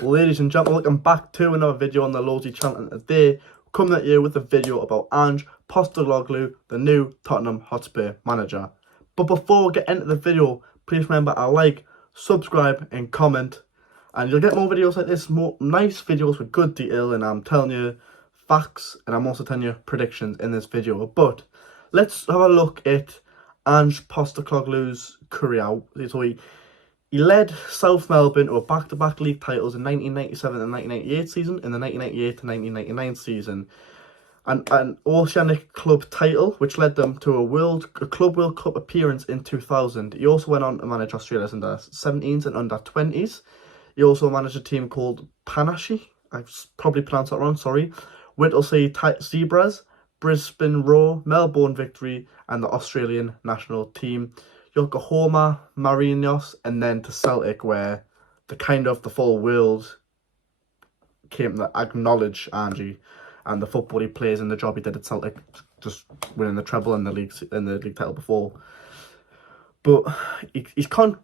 Ladies and gentlemen, welcome back to another video on the Losey channel, and today coming at you with a video about Ange Postecoglou, the new Tottenham Hotspur manager. But before we get into the video, please remember to like, subscribe and comment, and you'll get more videos like this, more nice videos with good detail, and I'm telling you facts and I'm also telling you predictions in this video. But let's have a look at Ange Postecoglou's career. So he led South Melbourne to a back-to-back league titles in 1997 and 1998 season, in the 1998 to 1999 season, and an Oceanic Club title, which led them to a Club World Cup appearance in 2000. He also went on to manage Australia's under 17s and under 20s. He also managed a team called Panache, I've probably pronounced that wrong, sorry, Whittlesea Zebras, Brisbane Roar, Melbourne Victory, and the Australian national team. Yokohama Marinos, and then to Celtic, where the full world came to acknowledge Ange and the football he plays and the job he did at Celtic, just winning the treble and the league title before. But he's got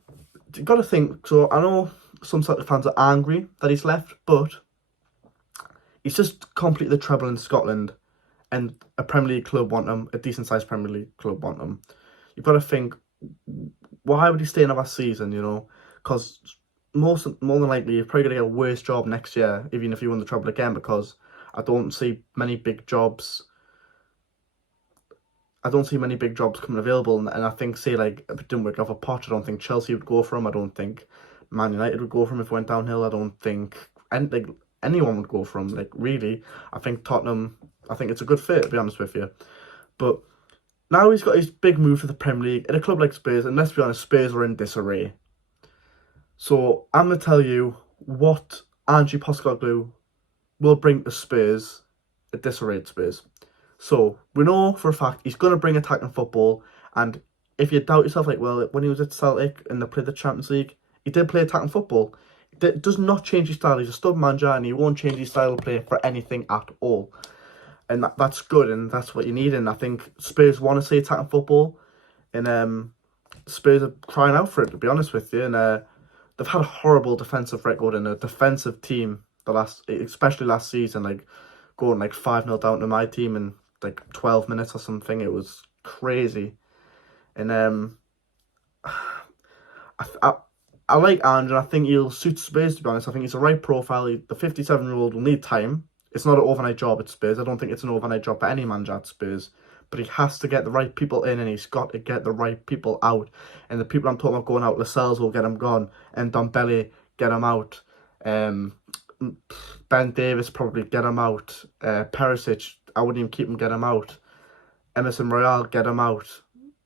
to think. So I know some Celtic fans are angry that he's left, but he's just completed the treble in Scotland, and a Premier League club want him, a decent sized Premier League club want him. You've got to think, why would he stay another season, you know? Because more than likely you're probably going to get a worse job next year, even if you win the treble again, because I don't see many big jobs. I don't see many big jobs coming available, and I think, say, like, if it didn't work out for Poch, I don't think Chelsea would go for him. I don't think Man United would go for him if it went downhill. I don't think anyone would go for him. Like, really, I think Tottenham, I think it's a good fit, to be honest with you. But now he's got his big move to the Premier League at a club like Spurs, and let's be honest, Spurs are in disarray. So I'm going to tell you what Ange Postecoglou will bring to Spurs, a disarrayed Spurs. So we know for a fact he's going to bring attacking football, and if you doubt yourself, like, well, when he was at Celtic and they played the Champions League, he did play attacking football. It does not change his style. He's a stud manager, and he won't change his style of play for anything at all. And that's good, and that's what you need. And I think Spurs want to see attacking football, and Spurs are crying out for it, to be honest with you. And they've had a horrible defensive record and a defensive team especially last season, like going like 5-0 down to my team in like 12 minutes or something. It was crazy. And I like Ange, and I think he'll suit Spurs, to be honest. I think he's the right profile. The 57-year-old will need time. It's not an overnight job at Spurs. I don't think it's an overnight job for any manager at Spurs. But he has to get the right people in, and he's got to get the right people out. And the people I'm talking about going out, Lascelles will get him gone, and Dombele get him out. Ben Davis probably get him out. Perisic, I wouldn't even keep him, get him out. Emerson Royale, get him out.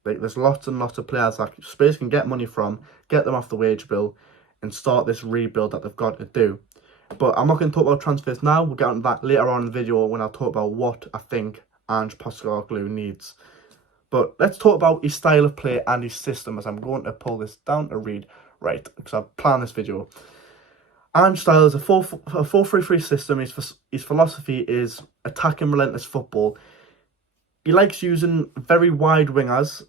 Like, there's lots and lots of players that Spurs can get money from, get them off the wage bill, and start this rebuild that they've got to do. But I'm not going to talk about transfers now. We'll get on to that later on in the video when I'll talk about what I think Ange Postecoglou needs. But let's talk about his style of play and his system, as I'm going to pull this down to read right, because I've planned this video. Ange's style is a 4-3-3 system. His philosophy is attacking relentless football. He likes using very wide wingers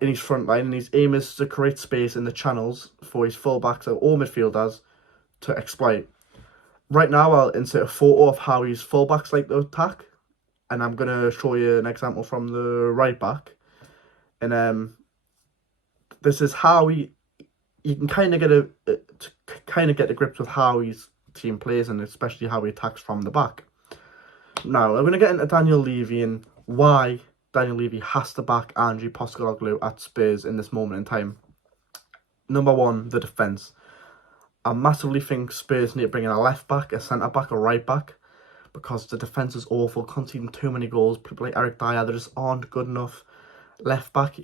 in his front line, and his aim is to create space in the channels for his fullbacks or midfielders to exploit. Right now, I'll insert a photo of how his fullbacks like to attack, and I'm going to show you an example from the right back. And this is how you can kind of get a grip with how his team plays, and especially how he attacks from the back. Now, I'm going to get into Daniel Levy and why Daniel Levy has to back Ange Postecoglou at Spurs in this moment in time. Number one, the defence. I massively think Spurs need to bring in a left back, a centre back, a right back, because the defence is awful, conceding too many goals. People like Eric Dyer, they just aren't good enough. Left back,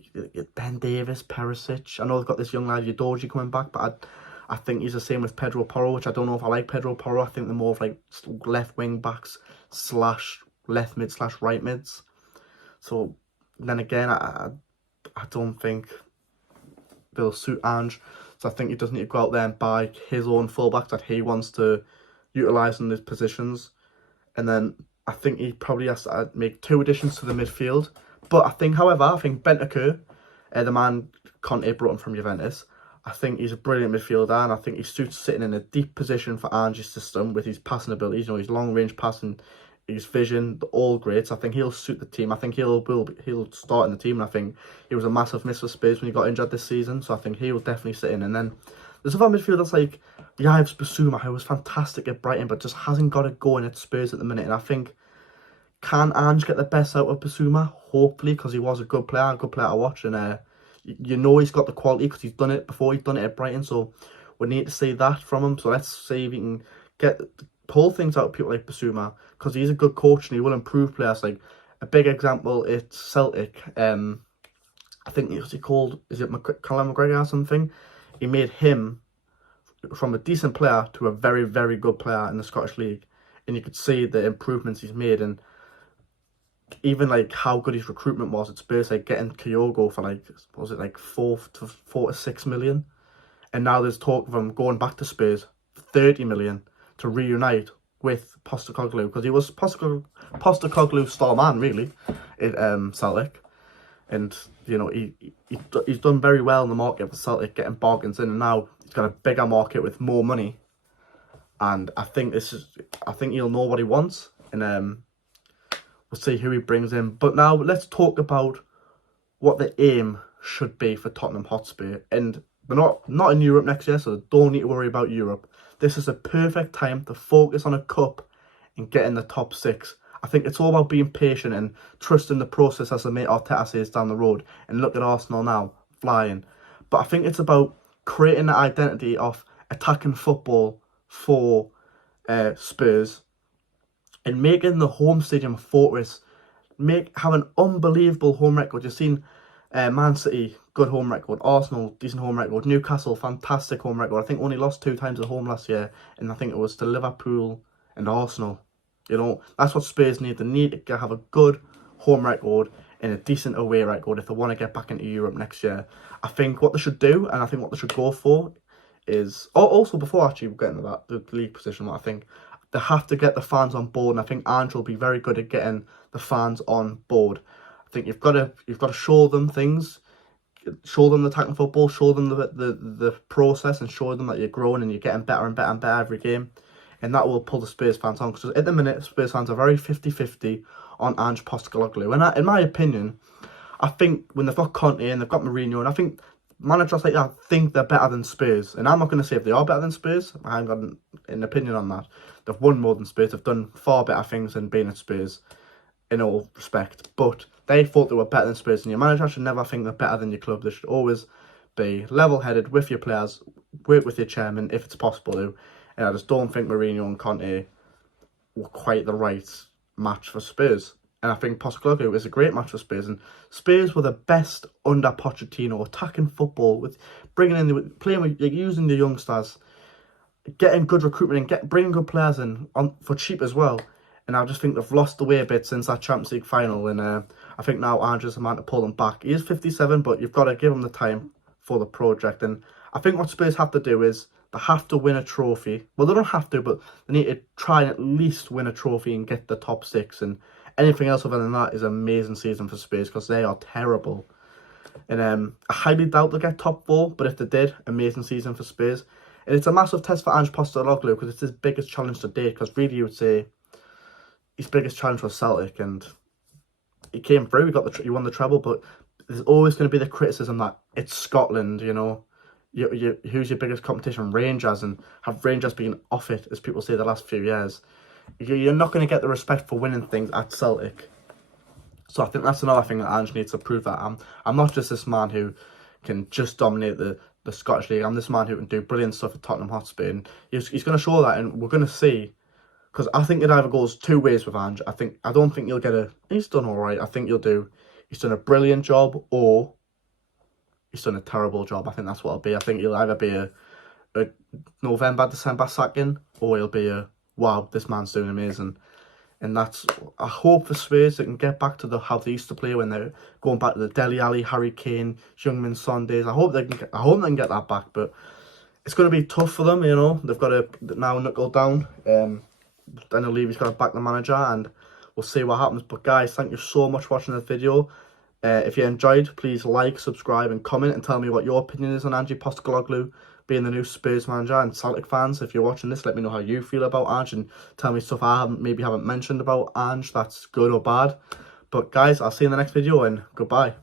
Ben Davis, Perisic. I know they've got this young lad, Udogie, coming back, but I think he's the same with Pedro Porro, which I don't know if I like Pedro Porro. I think they're more of like left wing backs / left mid / right mids. So then again, I don't think they'll suit Ange. So I think he does need to go out there and buy his own fullbacks that he wants to utilise in these positions. And then I think he probably has to make 2 additions to the midfield. But I think Bentancur, the man Conte brought him from Juventus, I think he's a brilliant midfielder, and I think he suits sitting in a deep position for Ange's system with his passing abilities, his long-range passing, his vision, all great. So I think he'll suit the team. I think he'll start in the team, and I think he was a massive miss for Spurs when he got injured this season. So I think he will definitely sit in. And then there's other midfielders like Yves Bissouma, who was fantastic at Brighton, but just hasn't got it going at Spurs at the minute. And I think, can Ange get the best out of Bissouma? Hopefully, because he was a good player to watch, and you know he's got the quality because he's done it before. He's done it at Brighton, so we need to see that from him. So let's see if he can pull things out of people like Bissouma, because he's a good coach and he will improve players. Like a big example, it's Celtic. I think what's he called? Is it Callum McGregor or something? He made him from a decent player to a very, very good player in the Scottish League, and you could see the improvements he's made. And even like how good his recruitment was at Spurs, like getting Kyogo for like, what was it, like 4 to 6 million, and now there's talk of him going back to Spurs for 30 million to reunite with Postecoglou, because he was Postecoglou's star man really at Celtic, and you know he's done very well in the market for Celtic, getting bargains in, and now he's got a bigger market with more money, and I think he'll know what he wants, and we'll see who he brings in. But now let's talk about what the aim should be for Tottenham Hotspur. And we're not in Europe next year, so don't need to worry about Europe. This is a perfect time to focus on a cup and get in the top 6. I think it's all about being patient and trusting the process, as the mate Arteta says down the road. And look at Arsenal now, flying. But I think it's about creating the identity of attacking football for Spurs, and making the home stadium a fortress. Have an unbelievable home record. You've seen Man City, good home record. Arsenal, decent home record. Newcastle, fantastic home record. I think only lost 2 times at home last year, and I think it was to Liverpool and Arsenal. You know, that's what Spurs need. They need to have a good home record and a decent away record if they want to get back into Europe next year. I think what they should do, and I think what they should go for, is... also, before actually we get into that, the league position, I think they have to get the fans on board, and I think Ange will be very good at getting the fans on board. I think you've got to show them things, show them the attacking football, show them the process, and show them that you're growing and you're getting better and better and better every game, and that will pull the Spurs fans on. Because at the minute, Spurs fans are very 50-50 on Ange Postecoglou, and in my opinion, I think when they've got Conte and they've got Mourinho, and I think managers like that think they're better than Spurs, and I'm not going to say if they are better than Spurs. I haven't got an opinion on that. They've won more than Spurs. They've done far better things than being at Spurs, in all respect. But they thought they were better than Spurs, and your manager should never think they're better than your club. They should always be level-headed with your players, work with your chairman if it's possible to. And I just don't think Mourinho and Conte were quite the right match for Spurs. And I think Postecoglou is a great match for Spurs. And Spurs were the best under Pochettino, attacking football, with bringing in, playing with, using the youngsters, getting good recruitment and bringing good players in for cheap as well. And I just think they've lost the way a bit since that Champions League final. And I think now Ange's the man to pull them back. He is 57, but you've got to give him the time for the project. And I think what Spurs have to do is they have to win a trophy. Well, they don't have to, but they need to try and at least win a trophy and get the top 6. And anything else other than that is an amazing season for Spurs, because they are terrible. And I highly doubt they'll get top 4, but if they did, amazing season for Spurs. And it's a massive test for Ange Postecoglou, because it's his biggest challenge to date, because really you would say his biggest challenge was Celtic, and he came through, he won the treble, but there's always going to be the criticism that it's Scotland, you know. Who's your biggest competition? Rangers, and have Rangers been off it, as people say, the last few years. You're not going to get the respect for winning things at Celtic. So I think that's another thing that Ange needs to prove, that I'm not just this man who can just dominate the Scottish League. I'm this man who can do brilliant stuff at Tottenham Hotspur, and he's going to show that, and we're going to see. Because I think it either goes 2 ways with Ange. I don't think you'll get he's done all right. I think he's done a brilliant job, or he's done a terrible job. I think that's what it'll be. I think he'll either be a November, December sacking, or he'll be a, wow, this man's doing amazing. And that's, I hope for Spurs they can get back to how they used to play when they're going back to the Dele Alli, Harry Kane, Heung-min Son days. I hope they can get that back, but it's going to be tough for them, you know. They've got to now knuckle down. Daniel Levy's got to back the manager, and we'll see what happens. But guys, thank you so much for watching this video. If you enjoyed, please like, subscribe and comment and tell me what your opinion is on Ange Postecoglou being the new Spurs manager. And Celtic fans, if you're watching this, let me know how you feel about Ange and tell me stuff I maybe haven't mentioned about Ange that's good or bad. But guys, I'll see you in the next video and goodbye.